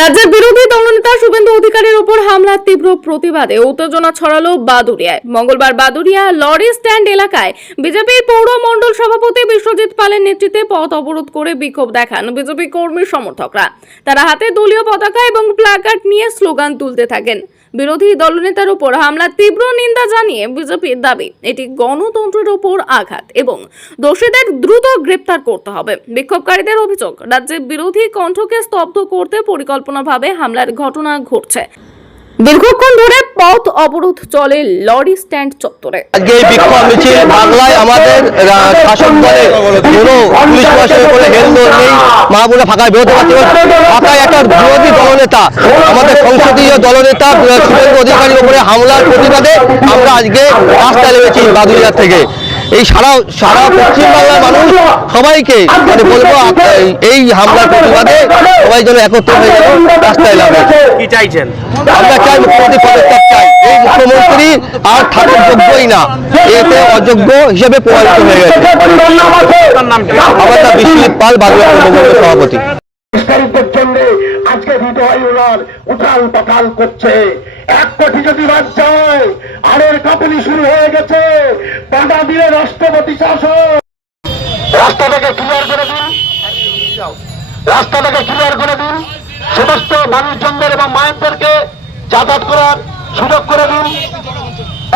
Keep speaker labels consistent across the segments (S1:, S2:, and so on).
S1: রাজ্যের বিরোধী দলনেতা শুভেন্দু অধিকারের উপর হামলার তীব্র প্রতিবাদে উত্তেজনা ছড়ালো বাদুরিয়ায় মঙ্গলবার বাদুরিয়া লরি স্ট্যান্ড এলাকায় বিজেপির পৌর মণ্ডল সভাপতি বিশ্বজিৎ পালের নেতৃত্বে পথ অবরোধ করে বিক্ষোভ দেখান বিজেপি কর্মী সমর্থকরা। তারা হাতে দলীয় পতাকা এবং প্লাকার্ড নিয়ে স্লোগান তুলতে থাকেন। বিরোধী দলনেতার উপর হামলার তীব্র নিন্দা জানিয়ে বিজেপির দাবি, এটি গণতন্ত্রের উপর আঘাত এবং দোষীদের দ্রুত গ্রেপ্তার করতে হবে। বিক্ষোভকারীদের অভিযোগ, রাজ্যে বিরোধী কণ্ঠকে স্তব্ধ করতে পরিকল্পনাভাবে হামলার ঘটনা ঘটছে। দীর্ঘক্ষণ ধরে পথ অবরোধ চলে লরি স্ট্যান্ড চত্বরে।
S2: আজকে এই বিক্ষোভ মিছিল বাংলায় আমাদের শাসক দলে কোনো পুলিশ প্রশাসনের কোনো হেলদোল নেই মা বোনে ফাঁকায় বেরোতে পারছে ফাঁকায় একটা বিরোধী দলনেতা, আমাদের সংসদীয় দলনেতা শুভেন্দু অধিকারীর উপরে হামলার প্রতিবাদে আমরা আজকে রাস্তায় নেমেছি বাদুরিয়া থেকে। এই সারা সারা পশ্চিমবাংলার মানুষ সবাইকে মানে বলব এই- হামলার প্রতিবাদে সবাই যেন একত্র হয়ে যেন রাস্তায় নামে।
S3: কি চাইছেন?
S2: আমরা চাই মুখ্যমন্ত্রী পদত্যাগ চাই। এই মুখ্যমন্ত্রী আর থাকার যোগ্যই না। এতে অযোগ্য হিসেবে প্রমাণিত হয়ে গেছে।
S3: আপনার নাম কি?
S2: আমার নাম বিশ্বজিৎ পাল বাংলা সভাপতি।
S4: আজকে হৃদয় ওনার উঠাল পাতাল করছে। এক কোটি যদি রাজ্য হয় আরের কাপড়ি শুরু হয়ে গেছে। বাধা দিয়ে রাষ্ট্রপতি শাসন। রাস্তাটাকে ক্লিয়ার করে দিন। রাস্তাটাকে ক্লিয়ার করে দিন। সমস্ত মানুষজনদের এবং মায়েরদেরকে যাতায়াত করার সুযোগ করে দিন।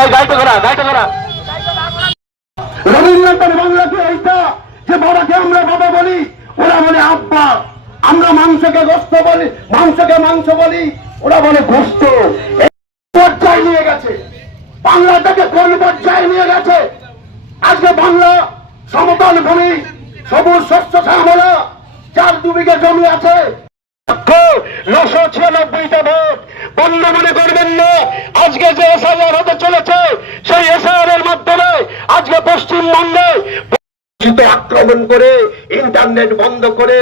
S4: এই গাড়িটা করা গাড়িটা করা রবীন্দ্রনাথের বাংলাকে এইটা যে বাবাকে আমরা বাবা বলি আমরা মাংসকে গোস্ত বলি, মাংসকে মাংস বলি, ওরা বলে গোস্ত। পর্যায়ে নিয়ে গেছে। বাংলাটাকে কোন পর্যায়ে নিয়ে গেছে? আজকে বাংলা সমতল ভূমি, সবুজ শস্য শ্যামলা, চার দু বিঘে জমি আছে। আজকে যে এসআইআর হতে চলেছে, সেই এসআইআর এর মাধ্যমে আজকে পশ্চিমবঙ্গে আক্রমণ করে ইন্টারনেট বন্ধ করে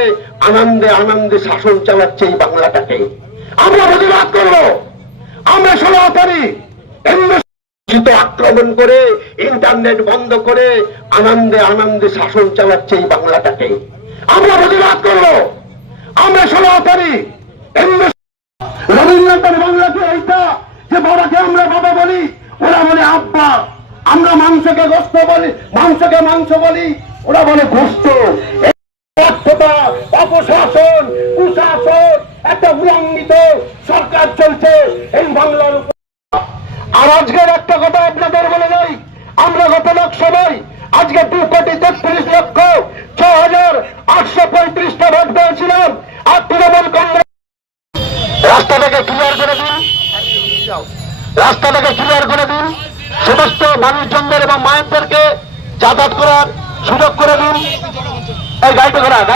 S4: আনন্দে আনন্দে শাসন চালাচ্ছে এই বাংলাটাকে। আমরা প্রতিবাদ করব। আমরা শীতে আক্রমণ করে ইন্টারনেট বন্ধ করে আনন্দে আনন্দে শাসন চালাচ্ছে এই বাংলাটাকে। আমরা প্রতিবাদ করব। আমরা তারিখ রবীন্দ্রনাথের বাংলাকে এইটা যে বাবাকে আমরা বাবা বলি, ওরা বলে আব্বা, আমরা মাংসকে গোস্ত বলি, মাংসকে মাংস বলি ওরা এই ব্যর্থতা, অপশাসন কুশাসন একটা উলঙ্ঘিত সরকার চলছে এই বাংলার আর আজকের একটা কথা আপনাদের বলে যাই আমরা গত লোকসভায় আজকে দু কোটি তেত্রিশ লক্ষ ছ হাজার আটশো পঁয়ত্রিশটা ভোট পেয়েছিলাম আর তৃণমূল কংগ্রেস রাস্তাটাকে ক্লিয়ার করে দিন। রাস্তাটাকে ক্লিয়ার করে দিন। সমস্ত মানুষজনদের এবং মায়েরদেরকে যাতায়াত করার সুযোগ করে দিন। এই গাড়িটা করা